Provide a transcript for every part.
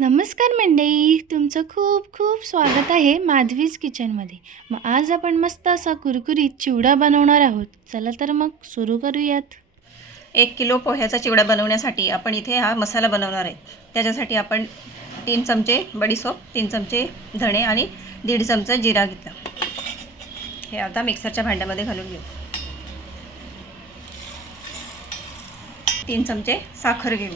नमस्कार मंडई तुमचं खूप खूप स्वागत आहे माधवीज किचनमध्ये. मग आज आपण मस्त असा कुरकुरीत चिवडा बनवणार आहोत. चला तर मग सुरू करूयात. एक किलो पोह्याचा चिवडा बनवण्यासाठी आपण इथे हा मसाला बनवणार आहे. त्याच्यासाठी आपण तीन चमचे बडीसोप तीन चमचे धणे आणि दीड चमचा जिरा घेतला. हे आता मिक्सरच्या भांड्यामध्ये घालून घेऊ. तीन चमचे साखर घेऊ.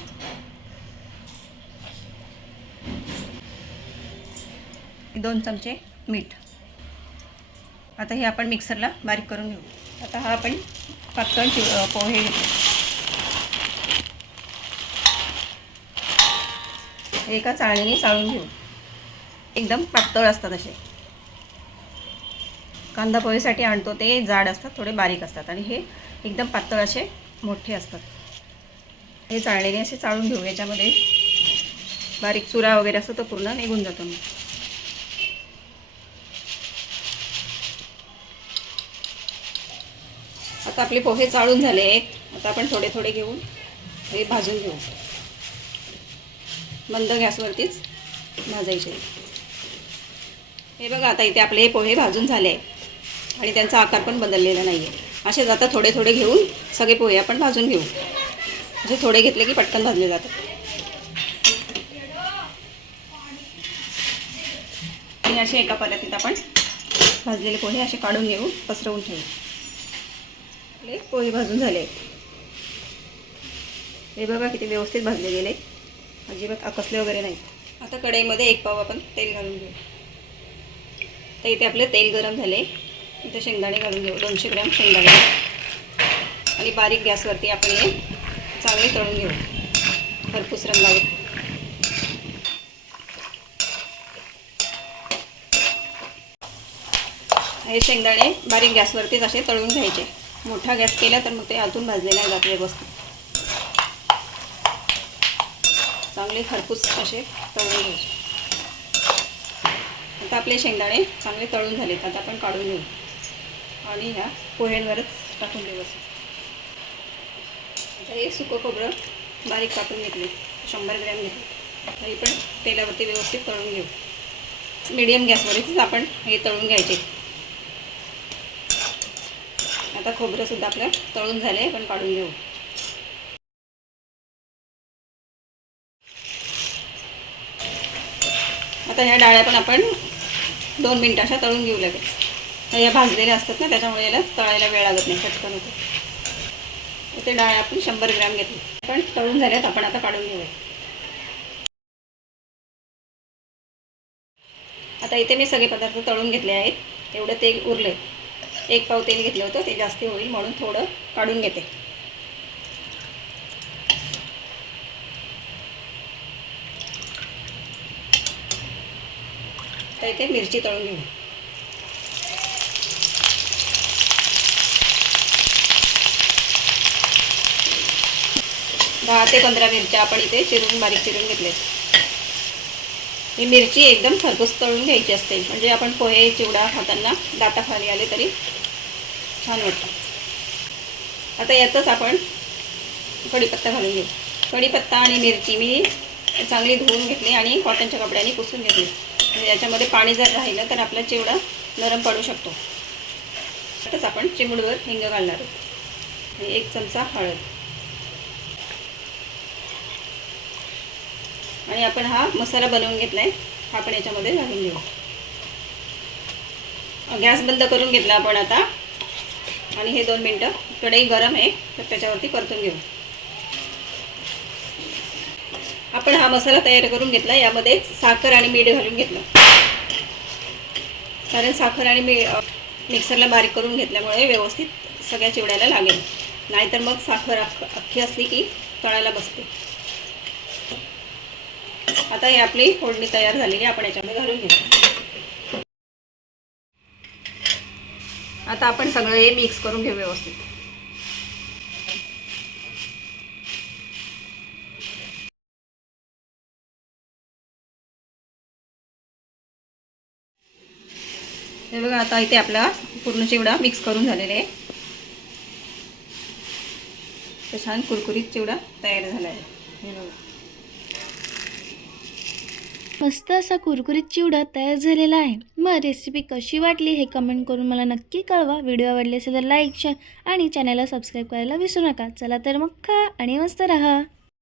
दोन चमचे मीठ. आता हे आपण मिक्सरला बारीक करून घेऊ. आता हा आपण पातळ चिव पोहे घेतो एका चाळणीने चाळून घेऊ. एकदम पातळ असतात असे. कांदा पोहेसाठी आणतो ते जाड असतात थोडे बारीक असतात आणि हे एकदम पातळ असे मोठे असतात. हे चाळणीने असे चाळून घेऊ. याच्यामध्ये बारीक चुरा वगैरे असतो तो पूर्ण निघून जातो मग. आता आपले पोहे चाळून झाले आहेत. आता आपण थोडे थोडे घेऊन हे भाजून घेऊ. मंद गॅसवरतीच भाजायचे. हे बघा आता इथे आपले हे पोहे भाजून झाले आहेत. आणि त्यांचा आकार पण बदललेला नाही आहे असेच आता थोडे थोडे घेऊन सगळे पोहे आपण भाजून घेऊ. जे थोडे घेतले की पटकन भाजले जातात. आणि असे एका पद्धतीत आपण भाजलेले पोहे असे काढून घेऊ पसरवून ठेवू. आपले पोहे भाजून झाले आहेत. हे बघा किती व्यवस्थित भाजले गेले अजिबात आकसले वगैरे नाही आता कढईमध्ये एक पाव आपण तेल घालून घेऊ. तर इथे आपले तेल गरम झाले. इथे शेंगदाणे घालून घेऊ. दोनशे ग्रॅम शेंगदाणे. आणि बारीक गॅसवरती आपण हे चांगले तळून घेऊ. खरपूस रंगावर हे शेंगदाणे बारीक गॅसवरतीच असे तळून घ्यायचे. मोठा गॅस केला तर मग ते आतून भाजले नाही जात व्यवस्थित. चांगले खरपूस असे तळून घ्यायचे. आता आपले शेंगदाणे चांगले तळून झालेत आता आपण काढून घेऊ. आणि ह्या पोह्यांवरच टाकून देऊ असं. आता हे सुकं खोबरं बारीक कापून घेतले शंभर ग्रॅम घेतले. तरी पण तेलावरती व्यवस्थित तळून घेऊ. मीडियम गॅसवरच आपण हे तळून घ्यायचे. आता खोबरंसुद्धा आपलं तळून झाले पण काढून घेऊ. आता ह्या डाळ्या पण आपण दोन मिनटं अशा तळून घेऊ लागेल या भाजलेल्या असतात ना त्याच्यामुळे याला तळायला वेळ लागत नाही पटकन होते. ते डाळ्या आपण शंभर ग्रॅम घेतली पण तळून झाल्यात आपण आता काढून घेऊया. आता इथे मी सगळे पदार्थ तळून घेतले आहेत. एवढं तेल उरले एक पाव तेल घेतलं होतं ते जास्ती होईल म्हणून थोडं काढून घेते. तर इथे मिरची तळून घेऊ. दहा ते पंधरा मिरच्या आपण इथे चिरून बारीक चिरून घेतले ही मिरची एकदम खरपूस तळून घ्यायची असते. म्हणजे आपण पोहे चिवडा खाताना दाताखाली आले तरी छान वाटतं. आता यातच आपण कढीपत्ता घालून घेऊ. कढीपत्ता आणि मिरची मी चांगली धुवून घेतली आणि कॉटनच्या कपड्याने पुसून घेतली. म्हणजे याच्यामध्ये पाणी जर राहिलं तर आपला चिवडा नरम पडू शकतो. आताच आपण चिमडवर हिंग घालणार आहोत. एक चमचा हळद. आणि आपण हा मसाला बनवून घेतला आहे हा आपण याच्यामध्ये घालून घेऊ. गॅस बंद करून घेतला आपण आता. आणि हे दोन मिनटं कढई गरम आहे तर त्याच्यावरती परतून घेऊ. आपण हा मसाला तयार करून घेतला यामध्ये साखर आणि मीठ घालून घेतलं. कारण साखर आणि मी मिक्सरला बारीक करून घेतल्यामुळे व्यवस्थित सगळ्या चिवड्याला लागेल. नाहीतर मग साखर अख्खी असली की तळायला बसते. आता ही आपली फोडणी तयार झालेली आपण याच्यामध्ये घालून घेऊ. आता आपण सगळं हे मिक्स करून घेऊ व्यवस्थित. हे बघा आता इथे आपला पूर्ण चिवडा मिक्स करून झालेला आहे. तर छान कुरकुरीत चिवडा तयार झाला आहे. हे बघा. मस्त असा कुरकुरीत चिवडा तयार झालेला आहे. मग रेसिपी कशी वाटली हे कमेंट करून मला नक्की कळवा. व्हिडिओ आवडले असेल तर लाईक शेअर आणि चॅनलला सबस्क्राईब करायला विसरू नका. चला तर मग खा आणि मस्त रहा.